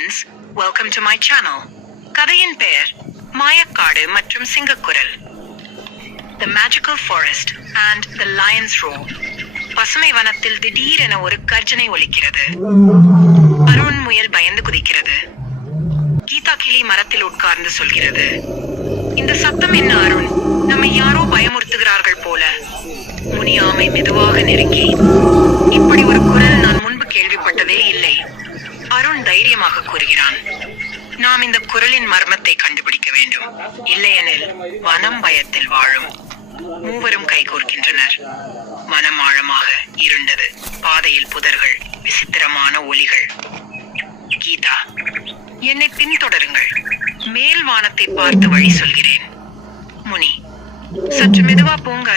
friends, welcome to my channel. கதையின் பெயர் மாயக்காடு மற்றும் சிங்கக்குரல். The magical forest and the lion's roar. பசுமை வனத்தில் திடீரென ஒரு கர்ஜனை ஒலிக்கிறது. அருண் முயல் பயந்து குதிக்கிறது. கீதா கிளி மரத்தில் உட்கார்ந்து சொல்கிறது, இந்த சத்தம் என்ன அருண்? நம்மை யாரோ பயமுறுத்துகிறார்கள் போல. முனி ஆமை மெதுவாக நெருங்கி, இப்படி ஒரு குரல் நான் முன்பு கேள்விப்பட்டதே இல்லை. அருண் தைரியமாக கூறுகிறான், நாம் இந்த குரலின் மர்மத்தை கண்டுபிடிக்க வேண்டும், இல்லையெனில் வனம் பயத்தில் வாழும். மூவரும் கைகோர்க்கின்றனர். மனம் ஆழமாக இருண்டது. பாதையில் புதர்கள், விசித்திரமான ஒலிகள். கீதா, என்னை பின்தொடருங்கள், மேல் வானத்தை பார்த்து வழி சொல்கிறேன். முனி, சற்று மெதுவா போங்க,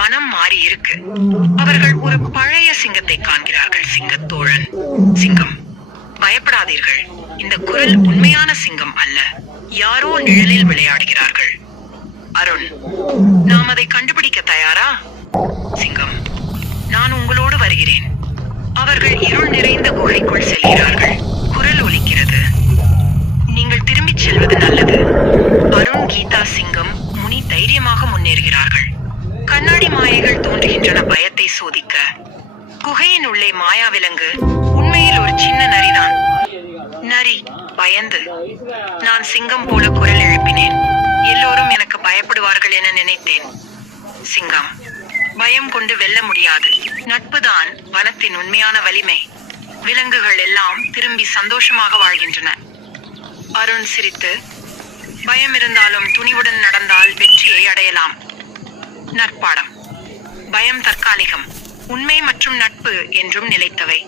மனம் மாறி இருக்கு. அவர்கள் ஒரு பழைய சிங்கத்தை காண்கிறார்கள். சிங்கத்தோழன். சிங்கம், பயப்படாதீர்கள், இந்த குரல் உண்மையான சிங்கம் அல்ல, யாரோ நிழலில் விளையாடுகிறார்கள். அருண், நாம் அதை கண்டுபிடிக்க தயாரா? சிங்கம், நான் உங்களோடு வருகிறேன். அவர்கள் இருள் நிறைந்த குகைக்குள் செல்கிறார்கள். குரல் ஒலிக்கிறது, நீங்கள் திரும்பிச் செல்வது நல்லது. அருண், கீதா, சிங்கம், முனி தைரியமாக முன்னேறுகிறார்கள். கண்ணாடி மாயைகள் தோன்றுகின்றன பயத்தை சோதிக்க. குகையின் உள்ளே மாயா விலங்கு, உண்மையில் ஒரு சின்ன நரிதான். நரி பயந்து, நான் சிங்கம் போல குரல் எழுப்பினேன். எல்லோரும் எனக்கு பயப்படுவார்கள் என நினைத்தேன். சிங்கம், பயம் கொண்டு வெல்ல முடியாது. நட்புதான் வனத்தின் உண்மையான வலிமை. விலங்குகள் எல்லாம் திரும்பி சந்தோஷமாக வாழ்கின்றன. அருண் சிரித்து, பயம் இருந்தாலும் துணிவுடன் நடந்தால் வெற்றியை அடையலாம். நற்பாடம். பயம் தற்காலிகம், உண்மை மற்றும் நட்பு என்றும் நிலைத்தவை.